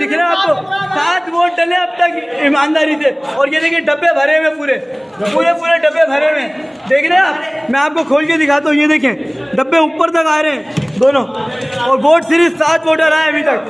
दिख रहा है आपको? 7 वोट डले अब तक ईमानदारी से, और ये देखिए डब्बे भरे हुए पूरे डब्बे भरे हुए। देख रहे हैं आप? मैं आपको खोल के दिखाता हूँ, ये देखें डब्बे ऊपर तक आ रहे हैं दोनों, और वोट सिर्फ 7 वोटर आए अभी तक।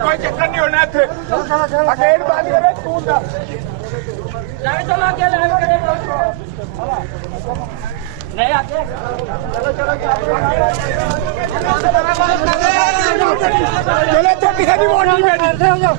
कोई चक्कर नहीं होना थे अकेले बात करे तू ना जाए चलो अकेले नहीं आके चलो तो किसी भी वोट नहीं बैठे हो जाओ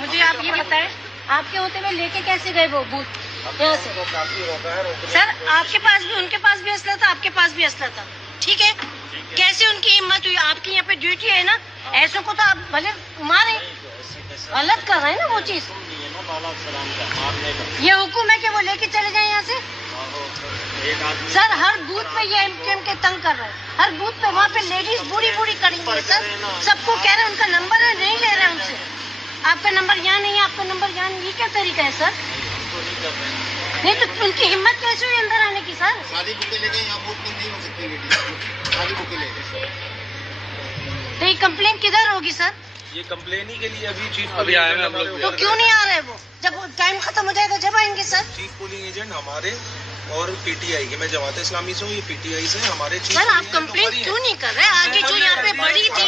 मुझे आप ये बताएं, आपके होते हुए लेके कैसे गए वो बूथ यहाँ से? सर आपके पास भी उनके पास भी असला था, आपके पास भी असला था, ठीक है? कैसे उनकी हिम्मत हुई? आपकी यहाँ पे ड्यूटी है ना, ऐसों को तो आप भले मारे, गलत कर रहे हैं ना वो चीज। ये हुक्म है कि वो लेके चले जाए यहाँ से। सर हर बूथ पे ये एमकेएम के तंग कर रहे हैं, हर बूथ पे वहाँ पे लेडीज बूढ़ी खड़ी है सर, सबको कह रहे हैं उनका नंबर है, नहीं ले रहे हैं उनसे। आपका नंबर यहाँ नहीं है, आपका नंबर यहाँ नहीं, ये क्या तरीका है सर? नहीं तो उनकी हिम्मत कैसे हुई अंदर आने की सर? शादी बुके लेके यहाँ बूथ में नहीं हो सकती लेडीज, शादी बुके लेके। तो ये कंप्लेन किधर होगी सर? ये कंप्लेन ही के लिए अभी चीफ अभी आए हैं हम लोग। तो क्यों नहीं आ रहे वो? जब टाइम खत्म हो जाएगा जब आएंगे सर? चीफ पोलिंग एजेंट हमारे और पीटीआई के, मैं जमात इस्लामी से हूँ, ये पीटीआई से हमारे चीफ। सर आप कंप्लेन क्यों नहीं कर रहे? आगे जो यहाँ पे बड़ी थी,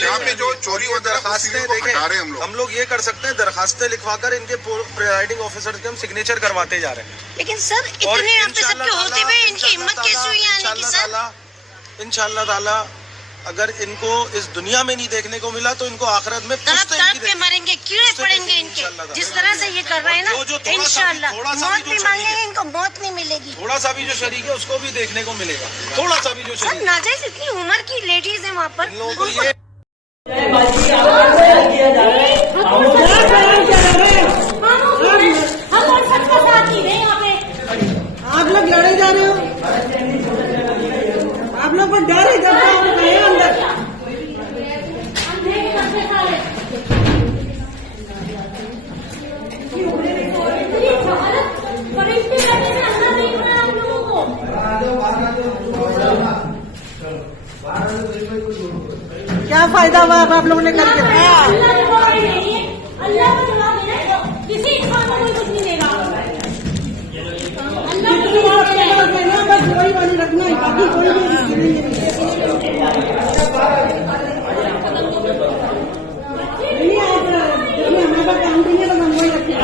यहाँ पे जो चोरी और दरखास्तें देखें, हम लोग ये कर सकते हैं, दरखास्तें लिखवाकर इनके प्रिजाइडिंग ऑफिसर के हम सिग्नेचर करवाते जा रहे हैं। लेकिन सर इतने यहाँ पे सबके होते हुए इनकी हिम्मत कैसे हुई आने की सर? इंशाल्लाह ताला अगर इनको इस दुनिया में नहीं देखने को मिला तो इनको आखिरत में तड़प के मरेंगे, कीड़े पड़ेंगे इनके, जिस तरह से ये कर रहे हैं ना। इंशाल्लाह मौत भी मांगेंगे, इनको मौत नहीं मिलेगी। थोड़ा सा भी जो शरीक है उसको भी देखने को मिलेगा, थोड़ा सा भी जो शरीक। नाजायज इतनी उम्र की लेडीज है वहाँ पर, आप लोग लड़े जा रहे हो, आप लोग को डर है जब आप गए अंदर। क्या फायदा हुआ आप लोगों ने करके? अल्लाह को जवाब देना, किसी इंसान को कुछ नहीं देगा। वाली रखना है, बाकी कोई नहीं। हमारे पास काम नहीं है तो हम वही रखते हैं।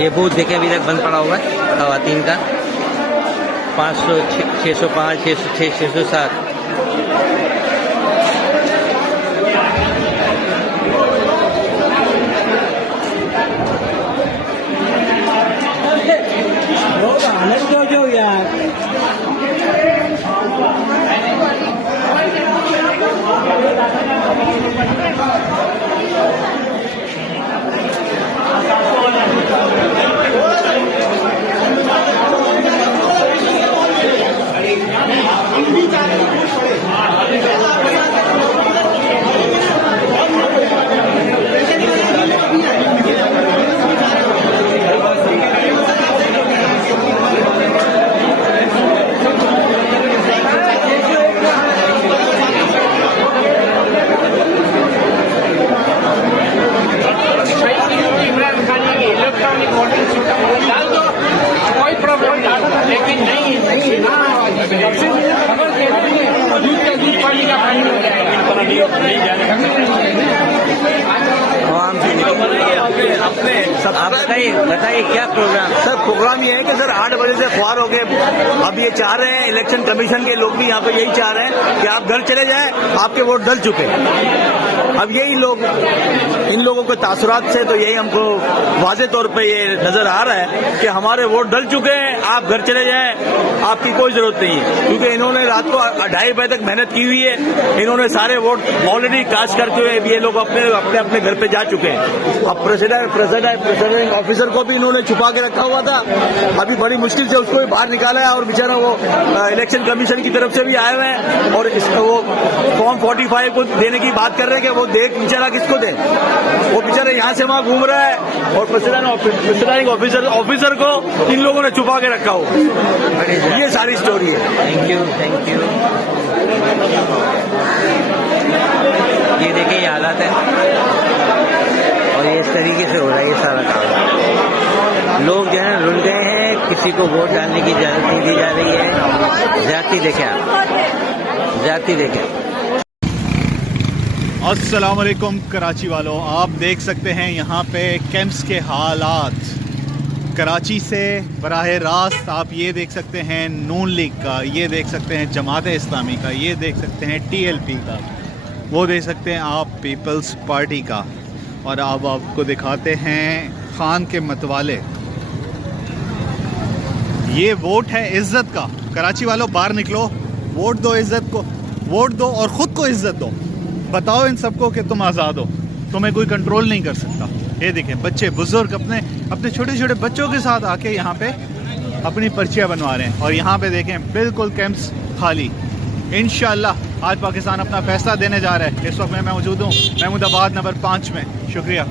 ये बूथ देखे अभी तक बंद पड़ा हुआ है खवातीन का 500 605 606 607। आप बताइए क्या प्रोग्राम? सर प्रोग्राम ये है कि सर 8 बजे से ख्वार हो गए। अब ये चाह रहे हैं, इलेक्शन कमीशन के लोग भी यहाँ पे यही चाह रहे हैं कि आप घर चले जाएं, आपके वोट डल चुके हैं। अब यही लोग, इन लोगों के तासुरात से तो यही हमको वाज़े तौर पे ये नजर आ रहा है कि हमारे वोट डल चुके हैं, आप घर चले जाएं, आपकी कोई जरूरत नहीं है। क्योंकि इन्होंने रात को 2:30 बजे तक मेहनत की हुई है, इन्होंने सारे वोट ऑलरेडी कास्ट करते हुए ये लोग अपने अपने घर पे जा चुके हैं। अब प्रेसिडेंट ऑफिसर को भी इन्होंने छुपा के रखा हुआ था, अभी बड़ी मुश्किल से उसको भी बाहर निकाला है और बेचारा वो इलेक्शन कमीशन की तरफ से भी आए हुए हैं और इसको वो फॉर्म 45 को देने की बात कर रहे हैं कि वो देख बेचारा किसको दे। वो बेचारा यहाँ से वहाँ घूम रहा है और प्रेसिडेंट ऑफिसर को इन लोगों ने छुपा के रखा हो। ये सारी स्टोरी है। Thank you. ये देखिए ये हालात है और ये इस तरीके से हो रहा है ये सारा काम। लोग जो है रुल गए हैं, किसी को वोट डालने की इजाजत नहीं दी जा रही है। जाति देखें आप, जाति देखें। अस्सलाम वालेकुम कराची वालों, आप देख सकते हैं यहाँ पे कैंप्स के हालात। कराची से बराह रास्त आप ये देख सकते हैं नून लीग का, ये देख सकते हैं जमात इस्लामी का, ये देख सकते हैं TLP का, वो देख सकते हैं आप पीपल्स पार्टी का, और अब आपको दिखाते हैं खान के मतवाले। ये वोट है इज्जत का। कराची वालों बाहर निकलो, वोट दो इज्जत को, वोट दो और ख़ुद को इज्जत दो। बताओ इन सबको कि तुम आज़ाद हो, तुम्हें कोई कंट्रोल नहीं कर सकता। ये देखें बच्चे बुजुर्ग अपने छोटे छोटे बच्चों के साथ आके यहाँ पे अपनी पर्चियाँ बनवा रहे हैं और यहाँ पे देखें बिल्कुल कैंप्स खाली। इंशाअल्लाह आज पाकिस्तान अपना फैसला देने जा रहा है। इस वक्त मैं मौजूद हूँ महमूदाबाद नंबर 5 में। शुक्रिया।